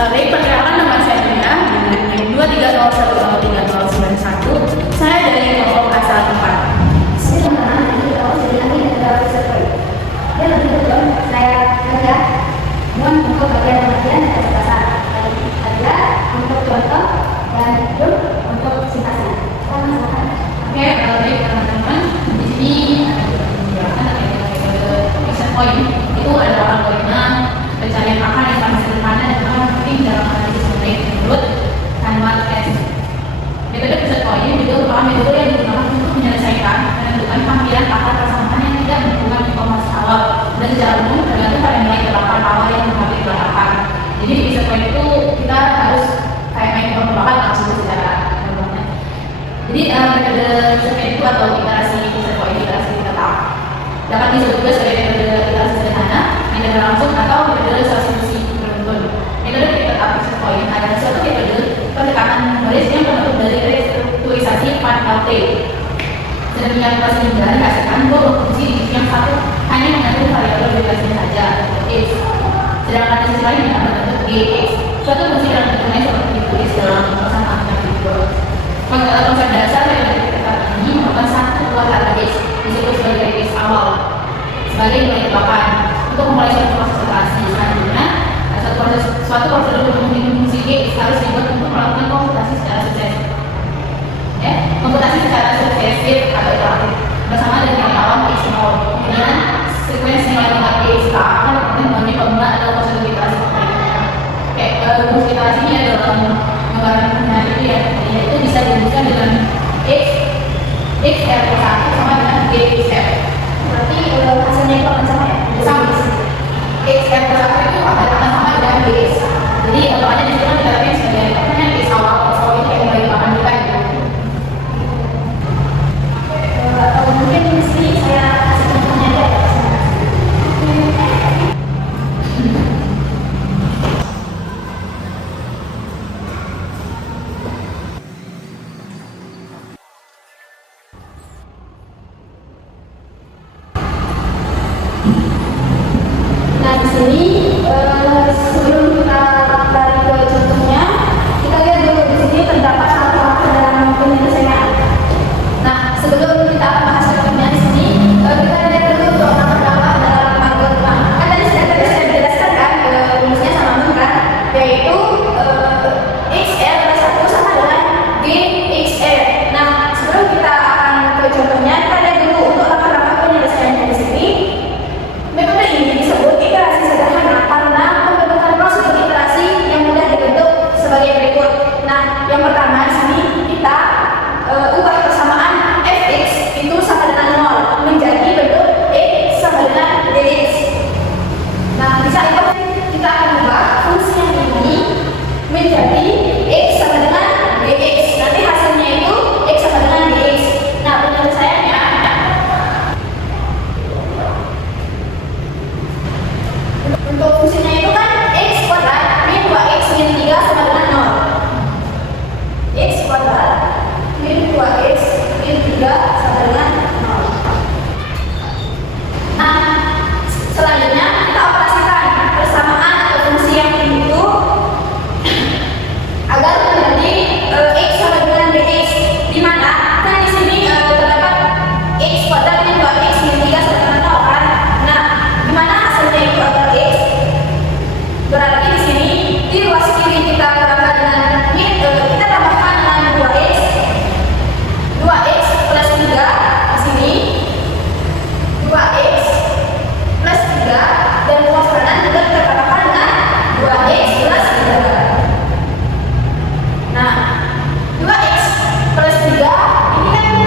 Baik, perkenalkan nama saya Dina, dengan 2301 saya dari kelompok asal 4. Ya lebih betul, saya kerja untuk bagian pengertian dan kecerdasan ada untuk contoh dan grup untuk sintase. Oke, baik teman-teman, di sini ada penjelasan action point. Itu adalah algoritma pencarian angka yang paling sederhana dan paling penting dalam analisis nilai menurut Kahneman test. Metode action point juga merupakan metode yang digunakan untuk menyelesaikan menentukan panggilan akar persamaan yang tidak menentukan informasi awal dan secara umum tergantung pada nilai delapan awal yang menghampiri delapan akar. Jadi di action point itu kita harus kayak main tebak-tebakan langsung secara gampangnya. Jadi metode action point itu atau iterasi action point, iterasi tetap dapat disebut juga sebagai metode iterasi sederhana, metode langsung atau metode substitusi beruntun. Metode tetap action point adalah suatu metode pendekatan numeris yang terbentuk dari restrukturisasi Van-LT. Sedemikian rupa sehingga dihasilkan dua fungsi divisi yang satu hanya mengandung variabel bebasnya saja, x. Sedangkan di sisi lain yang berbentuk gx. Suatu fungsi yang bentuknya seperti ditulis dalam persamaan yang berikut. Konsep dasar dari tetap ini merupakan satu buah harga x disebut sebagai x awal sebagai nilai delapan. Untuk memulai suatu proses operasi selanjutnya, suatu prosedur untuk menghitung fungsi x harus dibuat untuk melakukan komputasi secara suksesif. Komputasi secara suksesif atau iteratif bersama dengan awal x nol. Kemudian sekuensi nilai tingkat x akan mempunyai formula atau prosedur iterasi berikutnya. Rumus iterasi ini adalah gambaran penggunaan itu ya. Itu bisa dirumuskan dengan x r plus 1 sama dengan gx. Berarti hasilnya itu akan sama ya? Sama. X r plus 1 itu akan sama dengan gx. Jadi kalau ada di sini kita lihat sebagai x awal itu kayak mulai delapan kita gitu. Atau mungkin di sini saya kasih contohnya aja ya. Nah di sini sebelum kita lari ke contohnya, kita lihat dulu di sini terdapat satu hal dalam penyelesaian. Nah sebelum kita bahas contohnya di sini, kita lihat dulu untuk apa terdapat dalam algoritma. Kan tadi saya jelaskan kan rumusnya sama kan, yaitu xr plus 1 sama dengan gxr. Nah sebelum kita akan ke contohnya, kita lihat dulu untuk langkah-langkah penyelesaiannya di sini. Metode ini disebut iterasi sederhana karena membutuhkan prosedur iterasi yang mudah dibentuk sebagai berikut. Nah, yang pertama di sini kita ubah persamaan fx itu sama dengan 0 menjadi bentuk x sama dengan dx. Nah, bisa kita akan ubah fungsi yang ini menjadi x sama dengan dx. Nanti hasilnya itu x sama dengan dx. Nah, penyelesaiannya untuk fungsinya itu kan x kuadrat min 2x min 3 sama dengan 0. X kuadrat min 2x min 3 sama dengan 0. Nah, selanjutnya kita operasikan persamaan atau fungsi yang ini itu agar menjadi x sama dengan dx, di mana kan di sini terdapat x kuadrat min 2x min 3 sama dengan 0 kan. Nah, di mana hasilnya itu adalah x. Berarti di sini di ruas kiri kita tambahkan dengan kita tambahkan dengan 2x plus 3 di sini 2x plus 3 dan ruas kanan juga kita tambahkan dengan 2x plus 3. Nah 2x plus 3 ini kan ini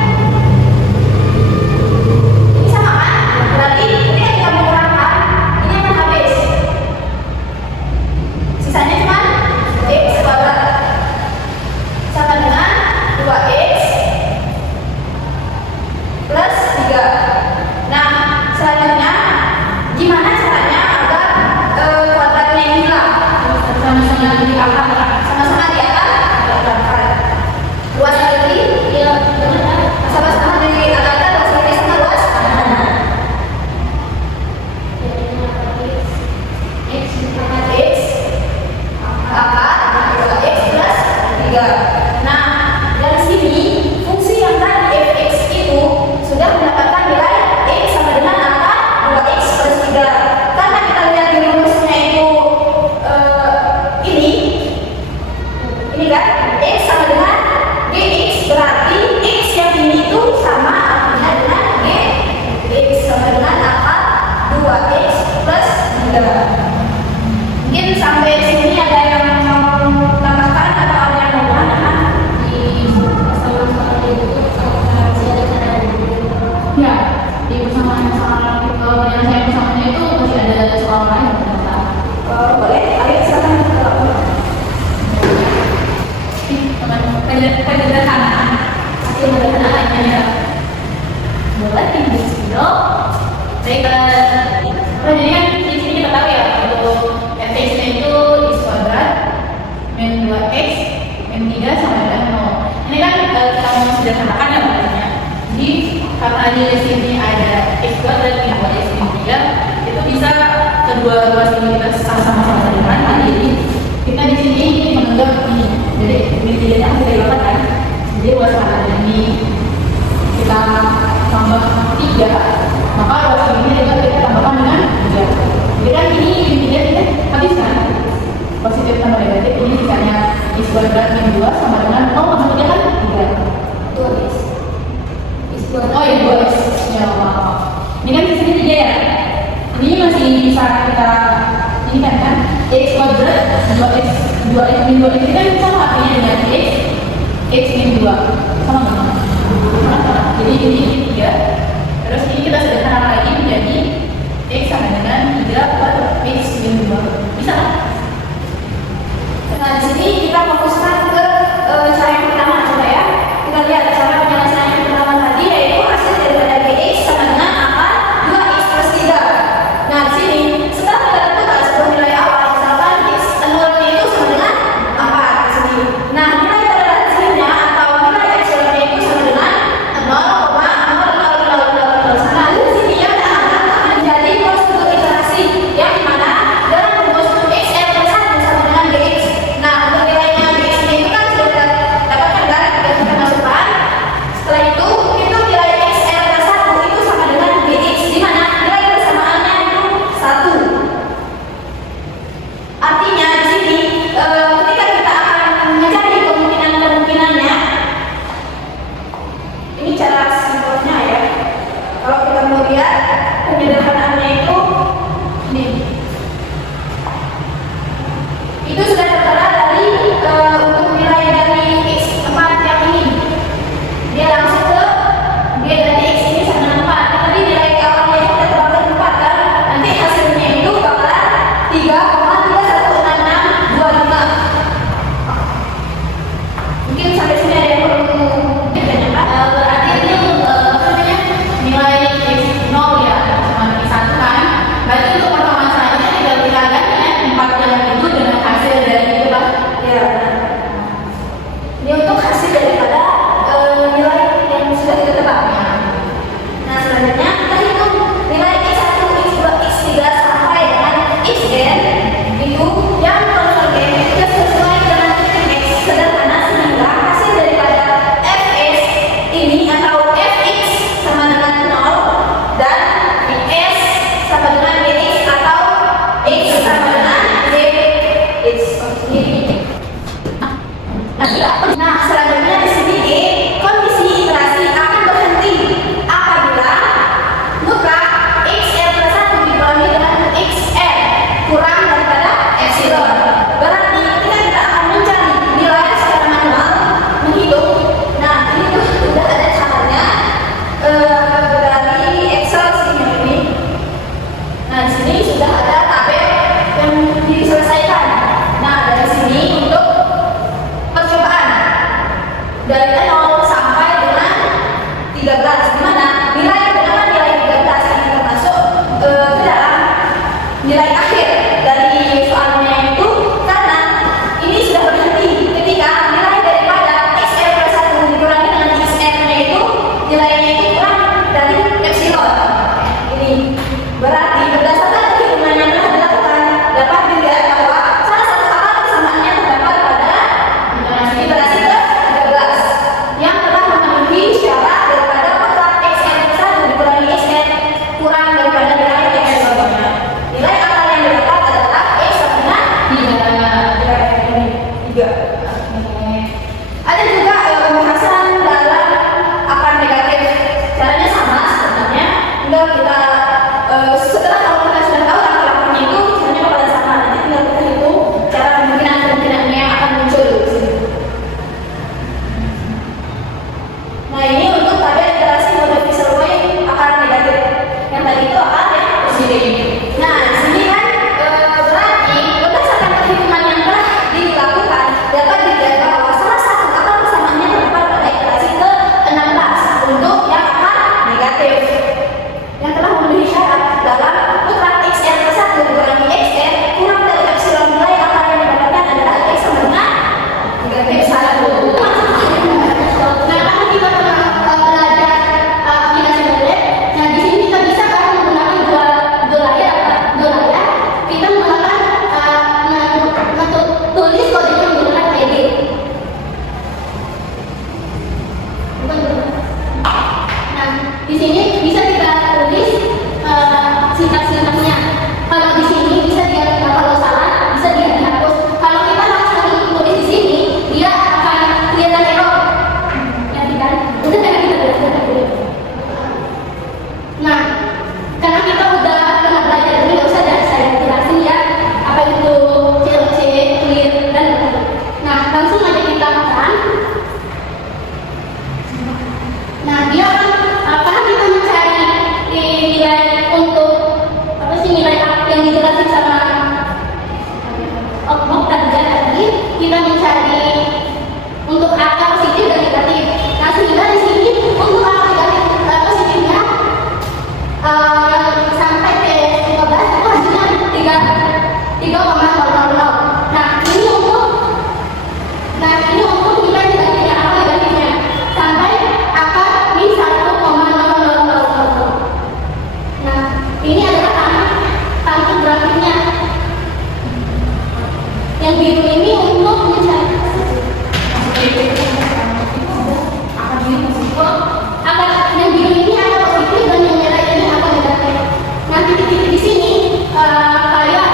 sama kan? Berarti ketika kita mengurangkan ini akan habis. Sisanya cuma x kuadrat sama dengan 2x plus 3. Nah, selanjutnya gimana caranya agar kuadratnya ini hilang? Sama-sama diangkat luas kiri ya, sama-sama diangkat luas kiri sama luas x min 2x min 3 sama dengan 0. Ini kan kita mau sederhanakan ya makanya. Jadi karena di sini ada x kuadrat min 2x min 3, itu bisa kedua ruas ini kita sama-sama sederhana. Jadi kita di sini menganggap ini. Jadi min 3 nya kita hilangkan kan. Jadi ruas kanan ini kita tambah 3, maka ruas ini juga kita tambahkan dengan 3. Jadi kan ini min 3 kita habiskan. Positif tambah negatif, ini misalnya x kuadrat min 2 sama dengan 0 tambah 3 kan 3. 2x. Oh ya 2x. Ya maaf. Ini kan di sini 3 ya. Ini masih bisa kita ini kan x kuadrat 2x min 2x ini kan sama artinya dengan x min 2 sama nggak? Jadi ini 3. Terus ini kita sederhanakan lagi menjadi x sama dengan 3 per x min 2. Bisa kan? Nah, di sini kita fokuskan ke cara yang pertama coba ya. Kita lihat cara penyelesaian yang pertama tadi, yaitu hasil daripada dx sama dengan angka 2x plus 3. Nah, di sini setelah kita tentukan sebuah nilai awal, misalkan x nolnya itu sama dengan 4 di sini. Nah, nilai pada hasilnya atau nilai x nolnya itu sama dengan 0,000. Nah, di sini yang akan menjadi prosedur iterasi yang kita mencari untuk angka positif dan negatif. Nah, sehingga di sini untuk angka negatif positifnya yang sampai P15 itu hasilnya 3,000. Nah, ini untuk nilai negatifnya, angka negatifnya sampai angka min 1,0000. Nah, ini adalah tangkap grafiknya. Yang biru ini untuk mencari yang biru ini angka positif dan yang merah ini angka negatif. Nah, titik-titik di sini kayak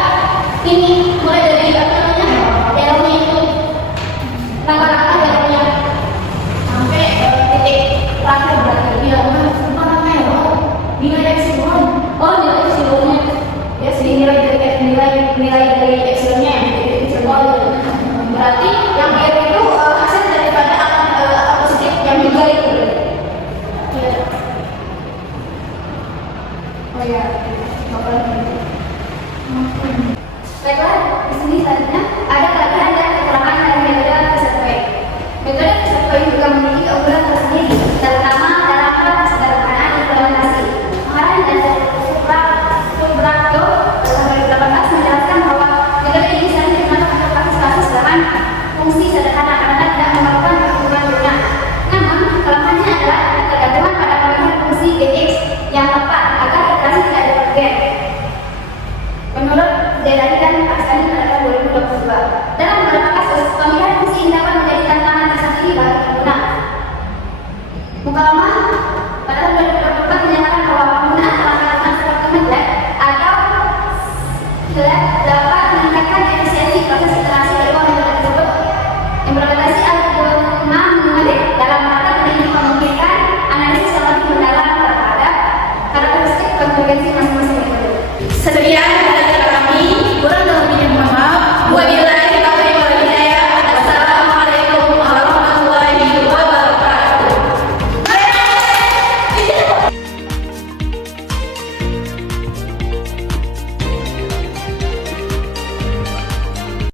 ini mulai dari arrownya itu langkah-langkah arrownya sampai titik terakhir berarti dia warna merah nilai epsilon. Oh, nilai epsilonnya ya, sini nilai dari epsilonnya yang titik epsilon. Berarti yang biru itu hasil daripada angka positif yang juga itu. Ya. Oh ya, baiklah, di sini selanjutnya ada kelebihan dan kekurangan dari metode Kesatpoi. Metode Kesatpoi juga memiliki keunggulan tersendiri, terutama dalam hal kesederhanaan implementasi. Maharan dan Subragdo 2018 menjelaskan bahwa metode ini sering digunakan untuk kasus-kasus dengan fungsi sederhana karena tidak memerlukan perhitungan lunak. Namun, kelemahannya adalah ketergantungan pada pemilihan fungsi Gx yang tepat agar iterasi tidak divergen. Menurut Delali dan Aksani pada tahun 2022.